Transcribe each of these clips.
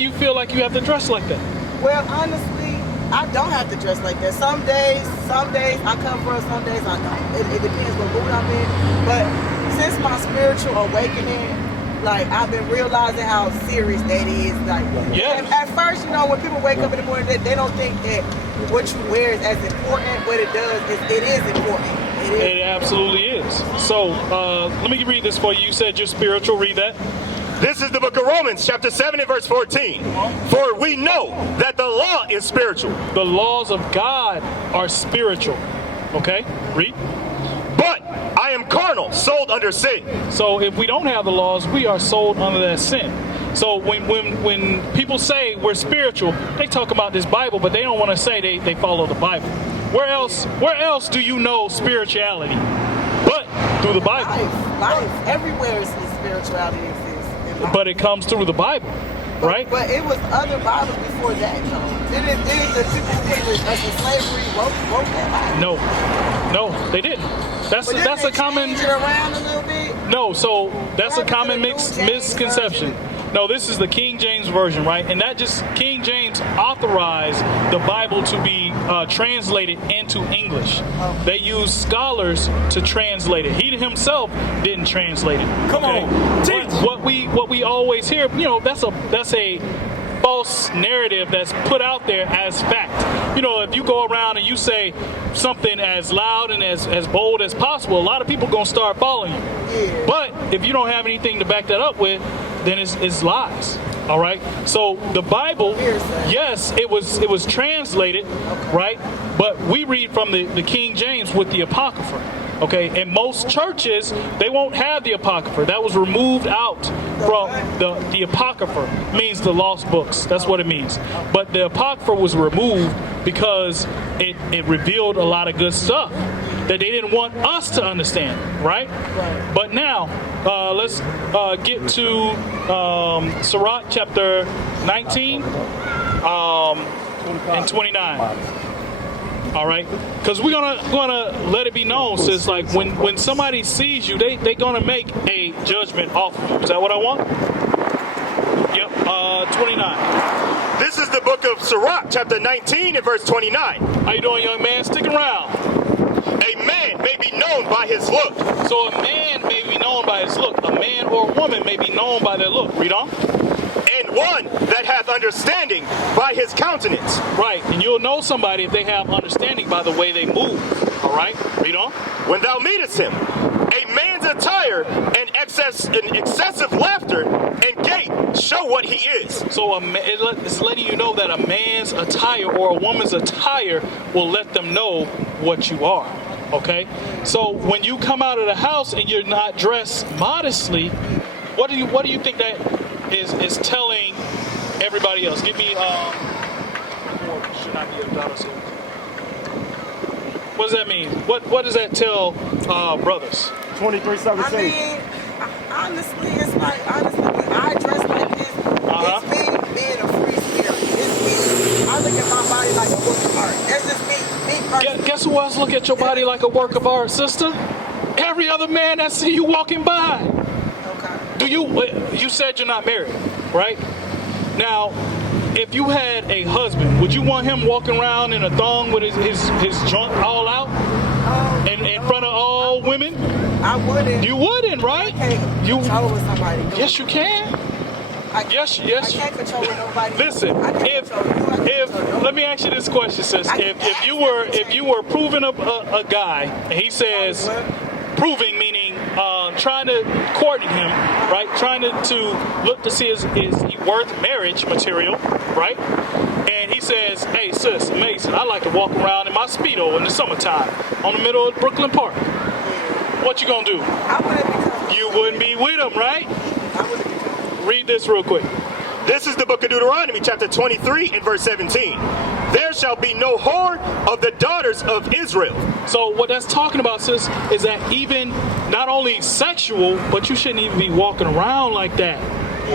do you feel like you have to dress like that? Well, honestly, I don't have to dress like that. Some days I cover up, some days I don't. It depends what mood I'm in. But since my spiritual awakening, like, I've been realizing how serious that is. Like, yeah. At first, you know, when people wake up in the morning, they don't think that what you wear is as important. What it does is it is important. It absolutely is. So let me read this for you. You said you're spiritual. Read that. This is the book of Romans, chapter 7 and verse 14. For we know that the law is spiritual. The laws of God are spiritual. Okay, read. But I am carnal, sold under sin. So if we don't have the laws, we are sold under that sin. So when people say we're spiritual, they talk about this Bible, but they don't want to say they follow the Bible. Where else do you know spirituality? But through the Bible. Life. Everywhere is spirituality exists. But it comes through the Bible, right? But it was other Bibles before that, though. Didn't the people who put us in slavery wrote that Bible? No, they didn't. That's a common. Change it around a little bit? No, so that's a common misconception. No, this is the King James Version, right? And that just, King James authorized the Bible to be translated into English. They used scholars to translate it. He himself didn't translate it. Come on, teach. What we always hear, you know, that's a false narrative that's put out there as fact. You know, if you go around and you say something as loud and as bold as possible, a lot of people gonna start following you. Yeah. But if you don't have anything to back that up with, then it's lies. All right. So the Bible, yes, it was translated, right? But we read from the King James with the Apocrypha. Okay, and most churches, they won't have the Apocrypha. That was removed out from the Apocrypha, means the lost books. That's what it means. But the Apocrypha was removed because it revealed a lot of good stuff that they didn't want us to understand, right? But now, let's get to Sirach chapter 19 and 29. All right, because we're gonna let it be known, sis, like when somebody sees you, they gonna make a judgment off of you. Is that what I want? Yep. 29. This is the book of Sirach, chapter 19 and verse 29. How you doing, young man? Stick around. A man may be known by his look. So a man may be known by his look. A man or a woman may be known by their look. Read on. And one that hath understanding by his countenance. Right, and you'll know somebody if they have understanding by the way they move. All right, read on. When thou meetest him, a man's attire and excessive laughter and gait show what he is. So it's letting you know that a man's attire or a woman's attire will let them know what you are. Okay, so when you come out of the house and you're not dressed modestly, what do you think that is telling everybody else? Give me should not be a daughter. What does that mean? What does that tell brothers? 23:17. I mean, honestly, it's like, when I dress like this, it's me being a free spirit. It's me. I look at my body like a work of art. That's just me personally. Guess who else look at your body like a work of art, sister? Every other man that see you walking by. Okay. You said you're not married, right? Now, if you had a husband, would you want him walking around in a thong with his junk all out in front of all women? I wouldn't. You wouldn't, right? I can't control what somebody doing. Yes, you can. Yes. I can't control what nobody. Listen, let me ask you this question, sis. If you were proving up a guy, and he says, proving meaning trying to court him, right? Trying to look to see is he worth marriage material, right? And he says, hey sis, amazing. I like to walk around in my Speedo in the summertime on the middle of Brooklyn Park. What you gonna do? I wouldn't be comfortable. You wouldn't be with him, right? I wouldn't be comfortable. Read this real quick. This is the book of Deuteronomy, chapter 23 and verse 17. There shall be no whore of the daughters of Israel. So what that's talking about, sis, is that even not only sexual, but you shouldn't even be walking around like that.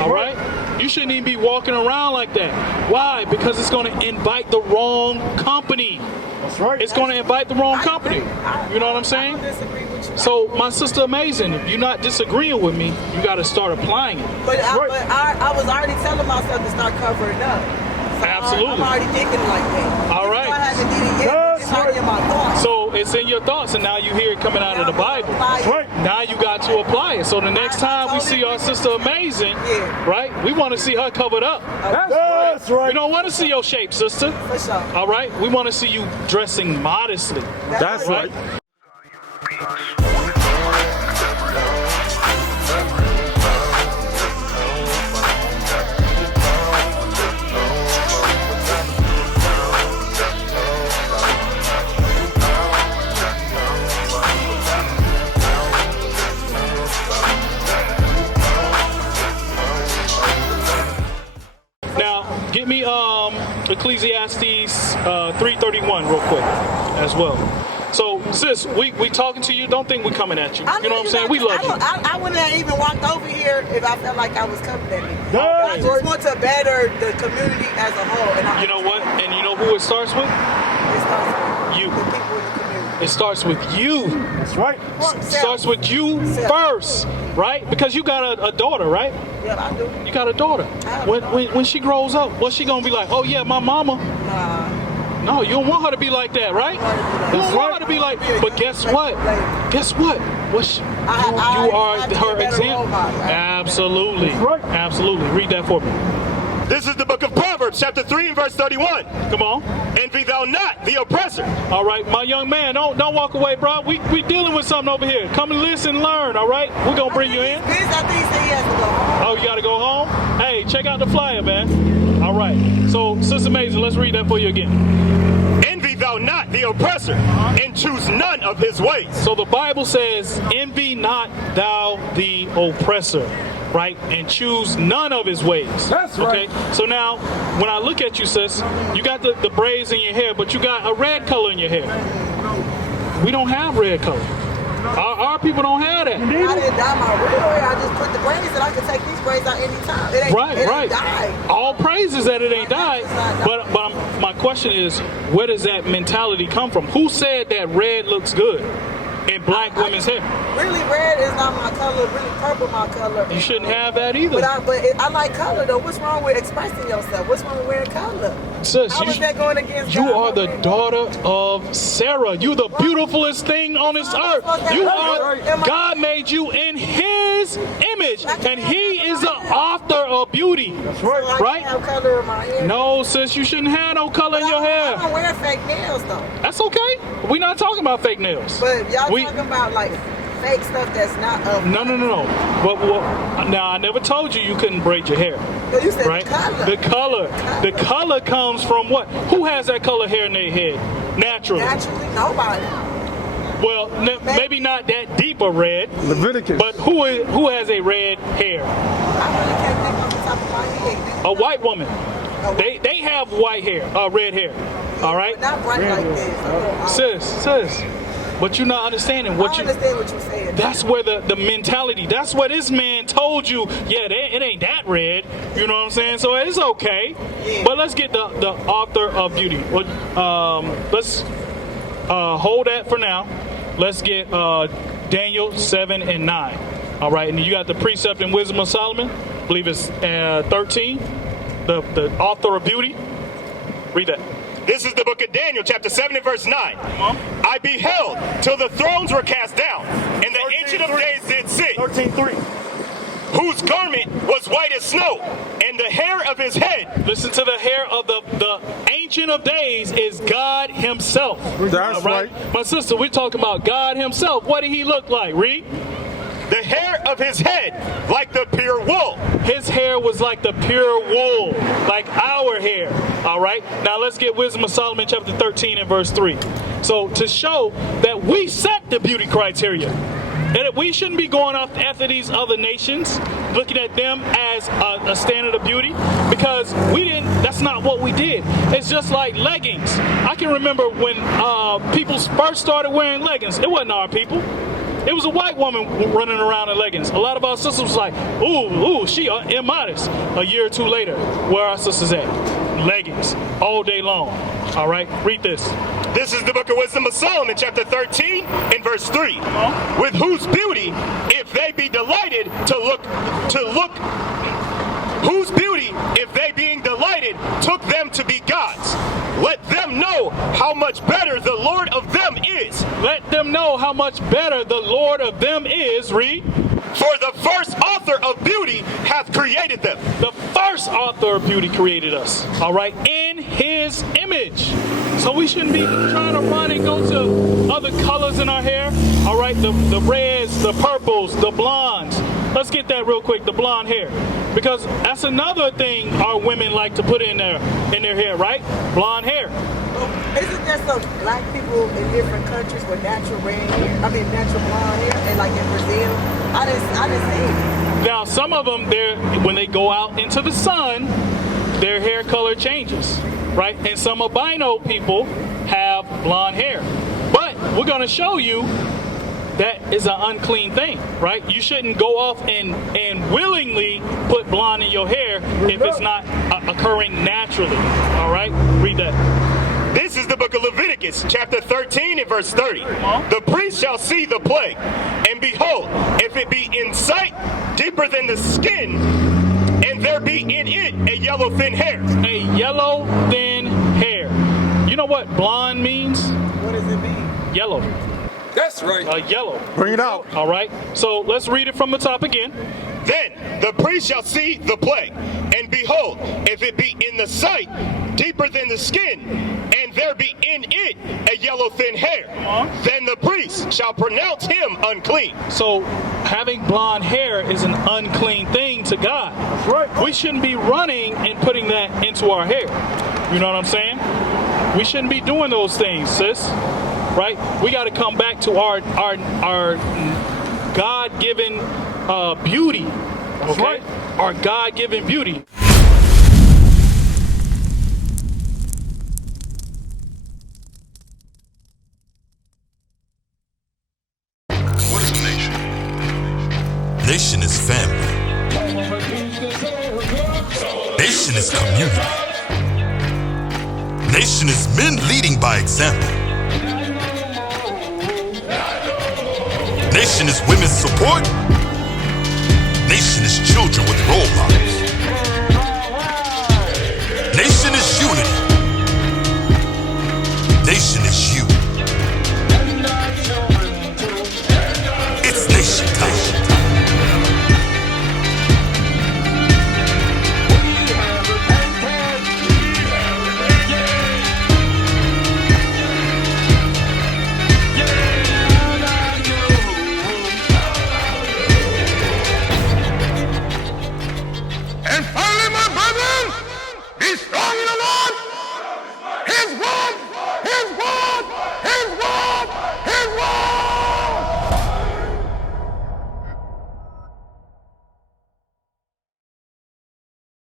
All right? You shouldn't even be walking around like that. Why? Because it's going to invite the wrong company. That's right. It's going to invite the wrong company. You know what I'm saying? I don't disagree with you. So, my sister Amazing, if you're not disagreeing with me, you got to start applying it. But I was already telling myself to start covering up. So Absolutely. I'm already thinking like that. All right. I haven't did it yet. It's already in my thoughts. So it's in your thoughts, and now you hear it coming out of the Bible. That's right. Now you got to apply it. So the next time we see our sister Amazing, right, we want to see her covered up. That's right. We don't want to see your shape, sister. For sure. All right? We want to see you dressing modestly. That's right. Now, get me Ecclesiastes 3:31 real quick as well. So, sis, we talking to you. Don't think we coming at you. You know what I'm saying? We love you. I wouldn't have even walked over here if I felt like I was coming at me. That's I just want to better the community as a whole. And You know what? And you know who it starts with? It starts with You. the people in the community. It starts with you. That's right. It starts with you first, right? Because you got a daughter, right? Yeah, I do. You got a daughter. When she grows up, what's she gonna be like? Oh yeah, my mama. No, you don't want her to be like that, right? You don't want her to be like. But guess what? Guess what? You are her example. Absolutely. Absolutely. Read that for me. This is the book of Proverbs, chapter 3 and verse 31. Come on. Envy thou not the oppressor. All right, my young man, don't walk away, bro. We dealing with something over here. Come and listen and learn, all right? We're going to bring you in. I think he said he has to go home. Oh, you got to go home? Hey, check out the flyer, man. All right. So, Sister Amazing, let's read that for you again. Envy thou not the oppressor, and choose none of his ways. So the Bible says, envy not thou the oppressor, right? And choose none of his ways. That's right. Okay? So now, when I look at you, sis, you got the braids in your hair, but you got a red color in your hair. We don't have red color. Our people don't have that. I didn't dye my real hair. I just put the braids and I can take these braids out anytime. It ain't dyed. All praises that it ain't dyed. But my question is, where does that mentality come from? Who said that red looks good in black women's hair? Really, red is not my color. Really, purple my color. You shouldn't have that either. But I like color though. What's wrong with expressing yourself? What's wrong with wearing color? Sis, How is that going against you God? are the daughter of Sarah. You the beautifulest thing on this earth. God made you in His image, and He is the author of beauty. That's right. So I Right? can't have color in my hair. No, sis, you shouldn't have no color in your I hair. don't wear fake nails though. That's okay. We're not talking about fake nails. But y'all talking about like fake stuff that's not of. No. Now, I never told you couldn't braid your hair. No, you said Right? the color. The color comes from what? Who has that color hair in their head? Naturally. Naturally, nobody. Well, maybe not that deep a red, Leviticus. but who has a red hair? I really can't think off the top of my head. A white woman. They have white hair, red hair. All right, Not bright like this. sis. But you're not understanding I understand what you're saying. That's where the mentality. That's what this man told you. Yeah, it ain't that red. You know what I'm saying? So it's okay. Yeah. But let's get the author of beauty. Let's hold that for now. Let's get Daniel 7 and 9. All right, and you got the precept and wisdom of Solomon. I believe it's 13. The author of beauty. Read that. This is the book of Daniel, chapter 7 and verse 9. I beheld till the thrones were cast down, and the Ancient of Days did sit, 13:3. whose garment was white as snow, and the hair of his head. Listen to the hair of the Ancient of Days is God Himself. That's right. My sister, we're talking about God Himself. What did He look like? Read. The hair of his head like the pure wool. His hair was like the pure wool, like our hair. All right. Now let's get Wisdom of Solomon chapter 13 and verse 3. So to show that we set the beauty criteria, and that we shouldn't be going off after these other nations, looking at them as a standard of beauty, because we didn't. That's not what we did. It's just like leggings. I can remember when people first started wearing leggings. It wasn't our people. It was a white woman running around in leggings. A lot of our sisters was like, ooh, she immodest. A year or two later, where are our sisters at? Leggings, all day long. All right, read this. This is the book of Wisdom of Solomon, chapter 13, and verse 3. With whose beauty, if they be delighted whose beauty, if they being delighted, took them to be gods. Let them know how much better the Lord of them is. Let them know how much better the Lord of them is. Read. For the first author of beauty hath created them. The first author of beauty created us. All right, in his image. So we shouldn't be trying to run and go to other colors in our hair. All right, the reds, the purples, the blondes. Let's get that real quick, the blonde hair. Because that's another thing our women like to put in their hair, right? Blonde hair. Isn't there some black people in different countries with natural red hair? I mean, natural blonde hair, and like in Brazil, I didn't see it. Now, some of them, when they go out into the sun, their hair color changes, right? And some albino people have blonde hair. But we're going to show you that is an unclean thing, right? You shouldn't go off and willingly put blonde in your hair if it's not occurring naturally, all right? Read that. This is the book of Leviticus, chapter 13 and verse 30. The priest shall see the plague, and behold, if it be in sight deeper than the skin, and there be in it a yellow thin hair. A yellow thin hair. You know what blonde means? What does it mean? Yellow. That's right. Yellow. Bring it out. All right. So let's read it from the top again. Then the priest shall see the plague, and behold, if it be in the sight deeper than the skin, and there be in it a yellow thin hair, then the priest shall pronounce him unclean. So having blonde hair is an unclean thing to God. That's right. We shouldn't be running and putting that into our hair. You know what I'm saying? We shouldn't be doing those things, sis. Right? We got to come back to our God-given beauty. Okay? right. Our God-given beauty. What is a nation? Nation is family. Nation is community. Nation is men leading by example. Nation is women's support. Nation is children with role models.